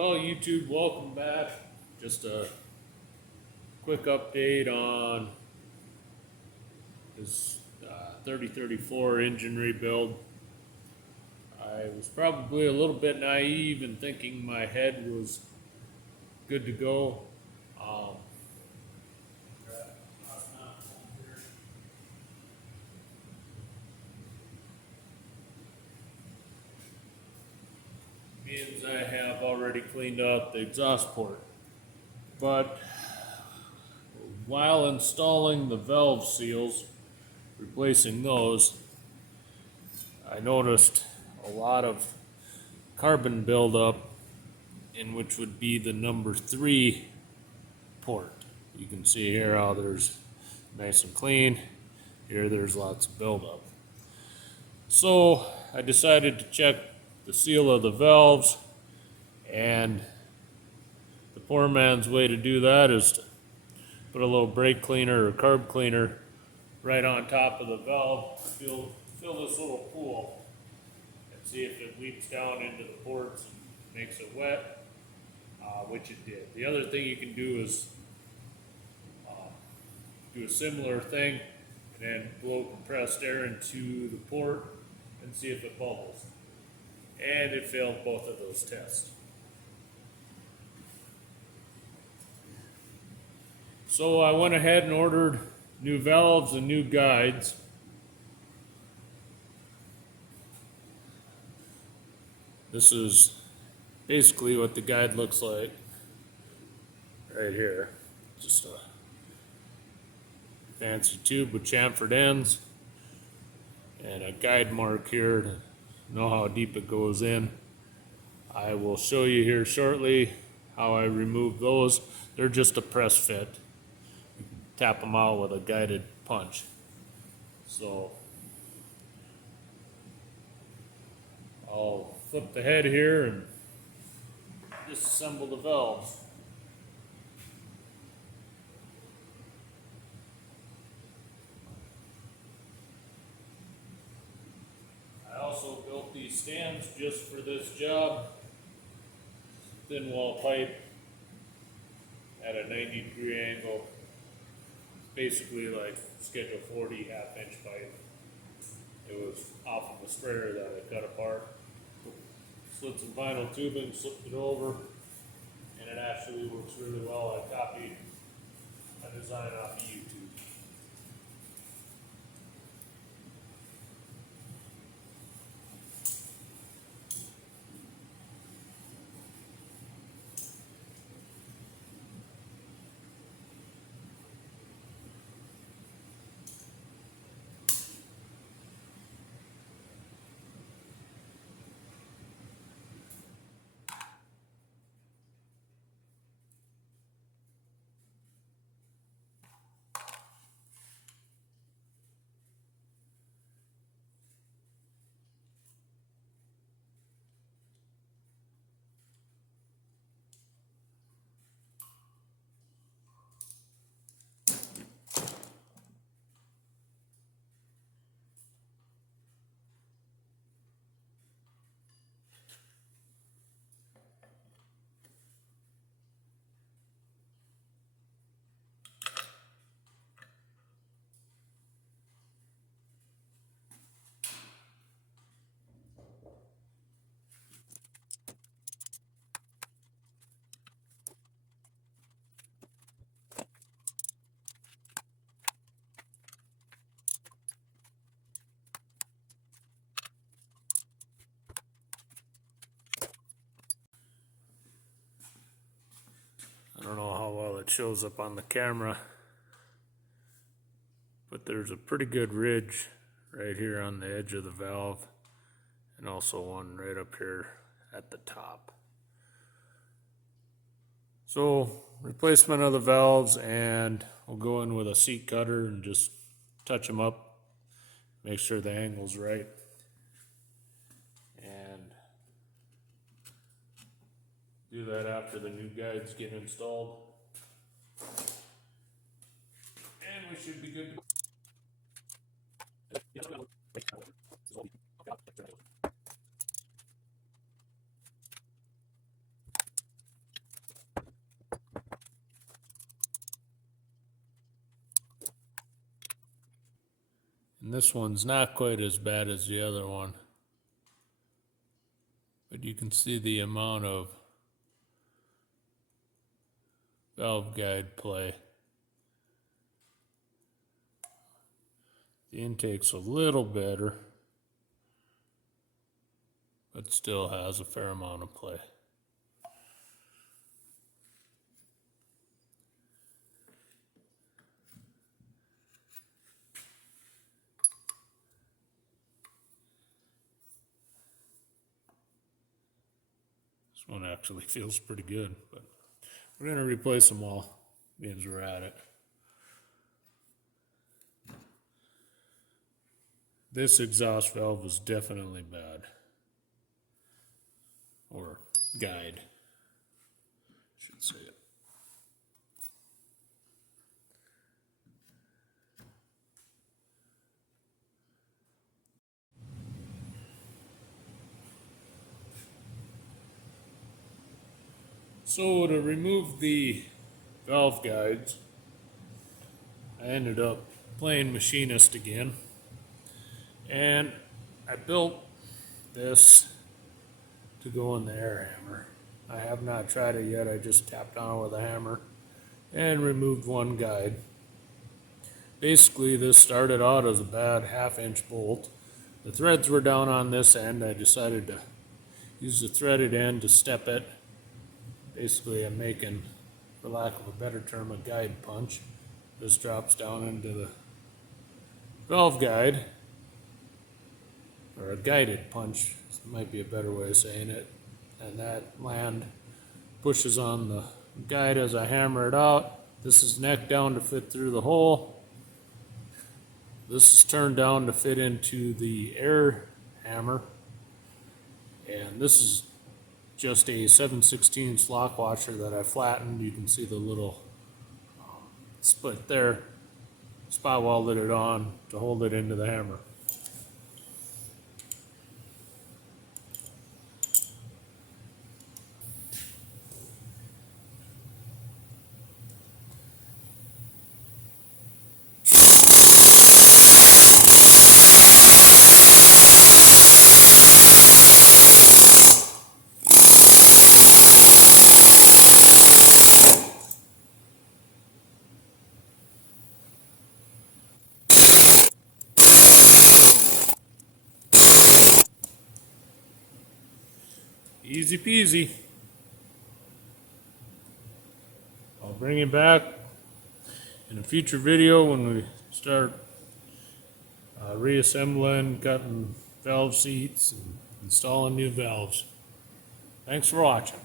Well, YouTube, welcome back. Just a quick update on this 3034 engine rebuild. I was probably a little bit naive in thinking my head was good to go. Um, means I have already cleaned out the exhaust port. But while installing the valve seals, replacing those, I noticed a lot of carbon buildup in which would be the number 3 port. You can see here how there's nice and clean. Here there's lots of buildup. So I decided to check the seal of the valves, and the poor man's way to do that is to put a little brake cleaner or carb cleaner right on top of the valve, fill this little pool, and see if it leaks down into the ports and makes it wet, which it did. The other thing you can do is do a similar thing and then blow compressed air into the port and see if it bubbles. And it failed both of those tests. So I went ahead and ordered new valves and new guides. This is basically what the guide looks like right here. Just a fancy tube with chamfered ends and a guide mark here to know how deep it goes in. I will show you here shortly how I remove those. They're just a press fit. You can tap them out with a guided punch. So I'll flip the head here and disassemble the valves. I also built these stands just for this job. Thin wall pipe at a 90-degree angle. It's basically like Schedule 40 half-inch pipe. It was off of a sprayer that I cut apart. Slid some vinyl tubing, slipped it over, and it actually works really well. I copied a design off of YouTube. I don't know how well it shows up on the camera, but there's a pretty good ridge right here on the edge of the valve, and also one right up here at the top. So replacement of the valves, and we'll go in with a seat cutter and just touch them up, make sure the angle's right, and do that after the new guides get installed, and we should be good to go. And this one's not quite as bad as the other one. But you can see the amount of valve guide play. The intake's a little better, but still has a fair amount of play. This one actually feels pretty good, but we're going to replace them all, means we're at it. This exhaust valve is definitely bad. Or guide, I should say it. So to remove the valve guides, I ended up playing machinist again, and I built this to go in the air hammer. I have not tried it yet. I just tapped on it with a hammer and removed one guide. Basically, this started out as a bad 1/2-inch bolt. The threads were down on this end. I decided to use the threaded end to step it. Basically, I'm making, for lack of a better term, a guide punch. This drops down into the valve guide, or a guided punch, might be a better way of saying it. And that land pushes on the guide as I hammer it out. This is neck down to fit through the hole. This is turned down to fit into the air hammer. And this is just a 7/16 lock washer that I flattened. You can see the little split there. Spot welded it on to hold it into the hammer. Easy peasy. I'll bring it back in a future video when we start reassembling, cutting valve seats, and installing new valves. Thanks for watching.